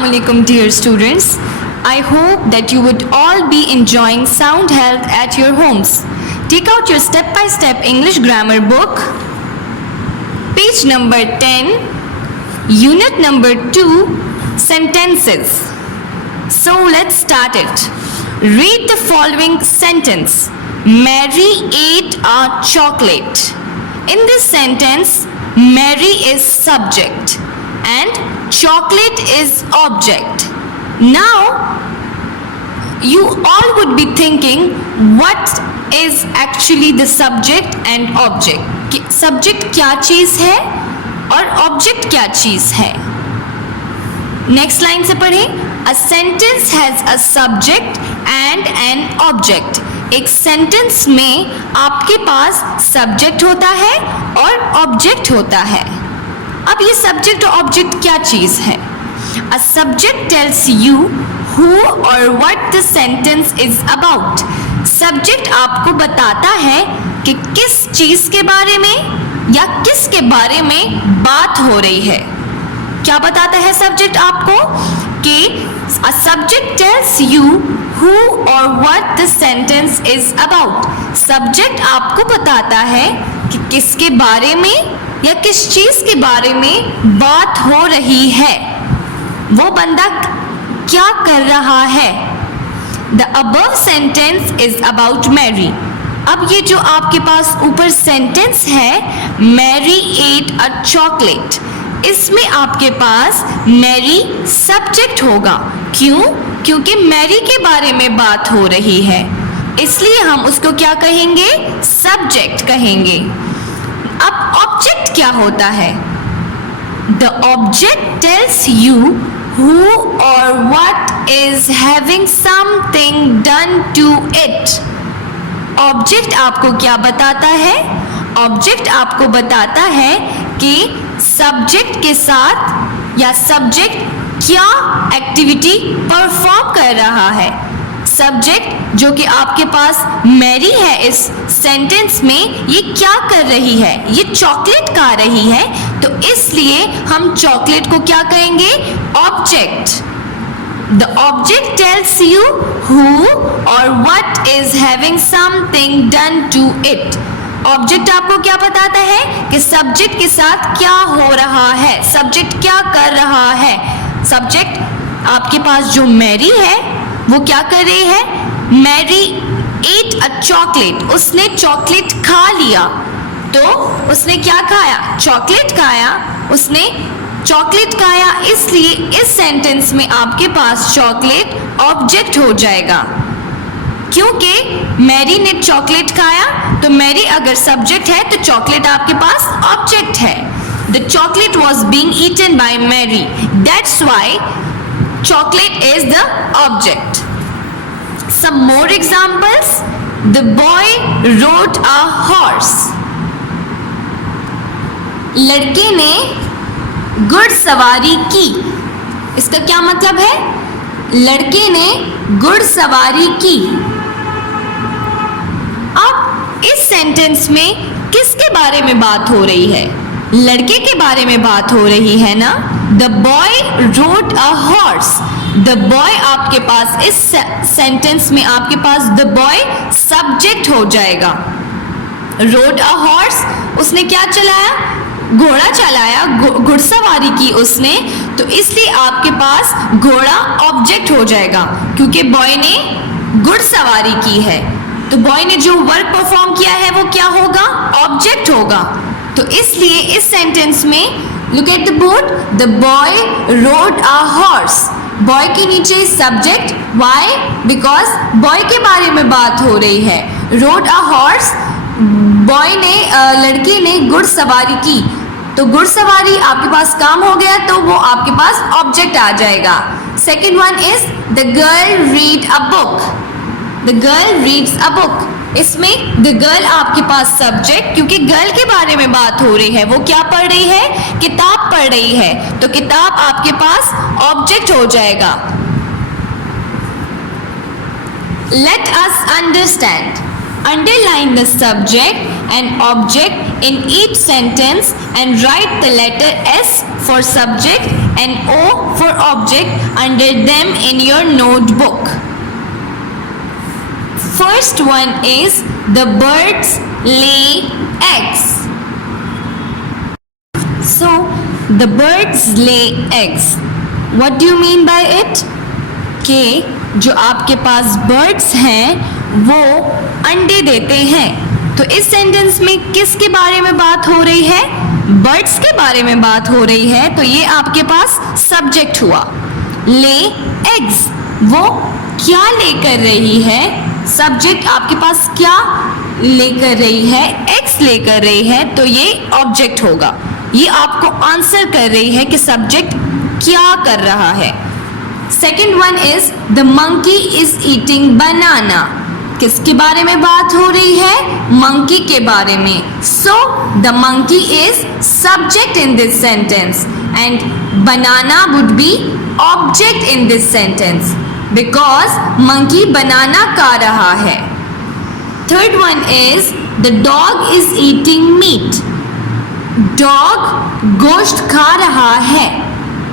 Assalamualaikum dear students. I hope that you would all be enjoying sound health at your homes. Take out your step-by-step English grammar book, page number 10, unit number 2, sentences. So let's start it. Read the following sentence. Mary ate a chocolate. In this sentence, Mary is subject and chocolate is object. Now, you all would be thinking, what is actually the subject and object? Subject क्या चीज़ है और object क्या चीज़ है? Next line से पढ़ें. A sentence has a subject and an object. एक sentence में आपके पास subject होता है और object होता है. अब ये subject और object क्या चीज़ है? A subject tells you who or what the sentence is about. Subject आपको बताता है कि किस चीज़ के बारे में या किसके बारे में बात हो रही है. क्या बताता है subject आपको? कि a subject tells you who or what the sentence is about. Subject आपको बताता है कि किसके बारे में या किस चीज़ के बारे में बात हो रही है. वो बंदा क्या कर रहा है. The above sentence is about Mary. अब ये जो आपके पास ऊपर सेंटेंस है, Mary ate a chocolate, इसमें आपके पास मैरी सब्जेक्ट होगा. क्यों? क्योंकि मैरी के बारे में बात हो रही है, इसलिए हम उसको क्या कहेंगे? सब्जेक्ट कहेंगे. अब ऑब्जेक्ट क्या होता है? The object tells you who or what is having something done to it. Object आपको क्या बताता है? ऑब्जेक्ट आपको बताता है कि सब्जेक्ट के साथ या सब्जेक्ट क्या एक्टिविटी परफॉर्म कर रहा है. सब्जेक्ट जो कि आपके पास मैरी है इस सेंटेंस में, ये क्या कर रही है? ये चॉकलेट खा रही है, तो इसलिए हम चॉकलेट को क्या कहेंगे? Object. The object tells you who और what is having something done to it. Object आपको क्या बताता है कि सब्जेक्ट के साथ क्या हो रहा है, सब्जेक्ट क्या कर रहा है. सब्जेक्ट आपके पास जो मैरी है वो क्या कर रही है? मैरी एट अ चॉकलेट, उसने चॉकलेट खा लिया. तो उसने क्या खाया? चॉकलेट खाया. उसने चॉकलेट खाया, इसलिए इस सेंटेंस में आपके पास चॉकलेट ऑब्जेक्ट हो जाएगा. क्योंकि मैरी ने चॉकलेट खाया, तो मैरी अगर सब्जेक्ट है तो चॉकलेट आपके पास ऑब्जेक्ट है. The chocolate was being eaten by Mary, that's why chocolate is the object. Some more examples. The boy rode a horse. लड़के ने घुड़सवारी की. इसका क्या मतलब है? लड़के ने घुड़सवारी की. अब इस सेंटेंस में किसके बारे में बात हो रही है? लड़के के बारे में बात हो रही है ना. The boy road a horse. The boy आपके पास इस सेंटेंस में आपके पास द बॉय सब्जेक्ट हो जाएगा. रोड अ हॉर्स, उसने क्या चलाया? घोड़ा चलाया, घुड़सवारी की उसने, तो इसलिए आपके पास घोड़ा ऑब्जेक्ट हो जाएगा क्योंकि बॉय ने घुड़सवारी की है. तो बॉय ने जो वर्क परफॉर्म किया है वो क्या होगा? ऑब्जेक्ट होगा. तो इसलिए इस सेंटेंस में look at the board. The boy road a horse. Boy के नीचे सब्जेक्ट. व्हाई? बिकॉज बॉय के बारे में बात हो रही है. रोड अ हॉर्स, बॉय ने लड़के ने घुड़सवारी की, तो घुड़सवारी आपके पास काम हो गया, तो वो आपके पास ऑब्जेक्ट आ जाएगा. Second one is the girl read a book. The girl reads a book. इसमें द गर्ल आपके पास सब्जेक्ट, क्योंकि गर्ल के बारे में बात हो रही है. वो क्या पढ़ रही है? किताब पढ़ रही है, तो किताब आपके पास ऑब्जेक्ट हो जाएगा. Let us understand. Underline the subject and object in each sentence and write the letter S for subject and O for object under them in your notebook. First one is the birds lay eggs. So the birds lay eggs. What do you mean by it? कि जो आपके पास birds हैं वो अंडे देते हैं। तो इस सेंटेंस में किसके बारे में बात हो रही है? बर्ड्स के बारे में बात हो रही है। तो ये आपके पास सब्जेक्ट हुआ। ले एग्स, वो क्या लेकर रही है? सब्जेक्ट आपके पास क्या लेकर रही है? एग्स लेकर रही है, तो ये ऑब्जेक्ट होगा। ये आपको आंसर कर रही है कि सब्जेक्ट क्या कर रहा है। Second one is the monkey is eating banana. किसके बारे में बात हो रही है? मंकी के बारे में। So the monkey is subject in this sentence and banana would be object in this sentence because monkey banana खा रहा है। Third one is the dog is eating meat. Dog गोश्त खा रहा है।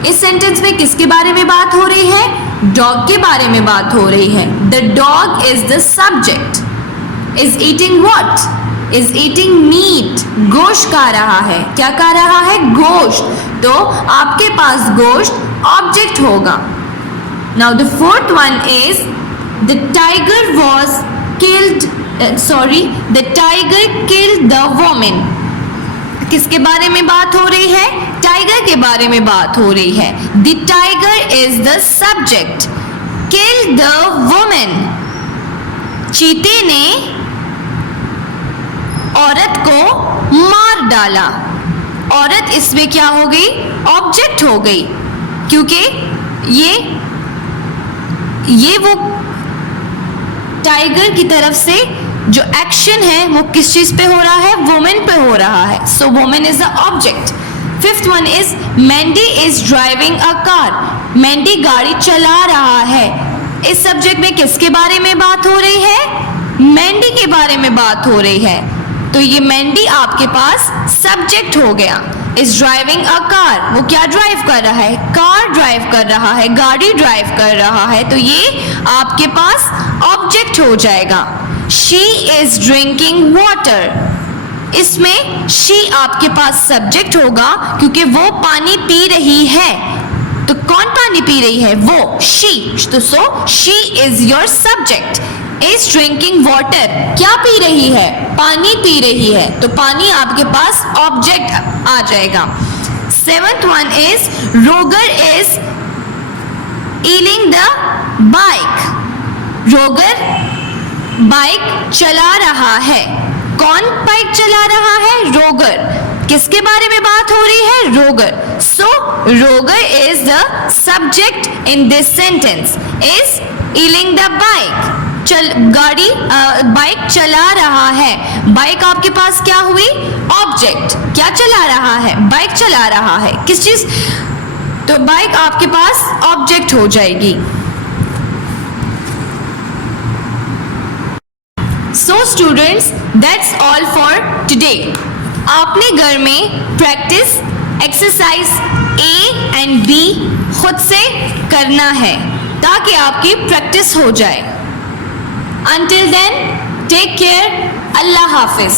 इस सेंटेंस में किसके बारे में बात हो रही है? डॉग के बारे में बात हो रही है। The dog is the subject. Is eating what? Is eating meet. गोश्त खा रहा है। क्या खा रहा है? गोश्त। तो आपके पास गोश्त ऑब्जेक्ट होगा। Now the fourth one is the tiger was killed, the tiger killed the women. किसके बारे में बात हो रही है? टाइगर के बारे में बात हो रही है। The tiger is the subject. Kill the women, चीते ने औरत को मार डाला। औरत इसमें क्या हो गई? ऑब्जेक्ट हो गई, क्योंकि ये वो टाइगर की तरफ से जो एक्शन है वो किस चीज पे हो रहा है? वुमेन पे हो रहा है। So women is the object. Fifth one is Mandy is driving a car. Mandy गाड़ी चला रहा है। इस सब्जेक्ट में किसके बारे में बात हो रही है? मैंडी के बारे में बात हो रही है। तो ये मैंडी आपके पास सब्जेक्ट हो गया। इज ड्राइविंग अ कार, वो क्या ड्राइव कर रहा है? कार ड्राइव कर रहा है, गाड़ी ड्राइव कर रहा है। तो ये आपके पास ऑब्जेक्ट हो जाएगा। She is drinking water. इसमें शी आपके पास सब्जेक्ट होगा, क्योंकि वो पानी पी रही है। तो कौन पानी पी रही है? वो, शी। तो so she is your subject. Is drinking water, क्या पी रही है? पानी पी रही है। तो पानी आपके पास ऑब्जेक्ट आ जाएगा। सेवंथ वन इज रोगर इज ईलिंग द बाइक। रोगर बाइक चला रहा है। कौन बाइक चला रहा है? रोगर। किसके बारे में बात हो रही है? रोगर। सो रोगर is the subject in this sentence. Is ailing the bike, गाड़ी बाइक चला रहा है। बाइक आपके पास क्या हुई? ऑब्जेक्ट। क्या चला रहा है? बाइक चला रहा है। किस चीज? तो बाइक आपके पास ऑब्जेक्ट हो जाएगी। So students, that's all for today. आपने घर में practice exercise A and B खुद से करना है ताकि आपकी प्रैक्टिस हो जाए। Until then, take care. Allah Hafiz.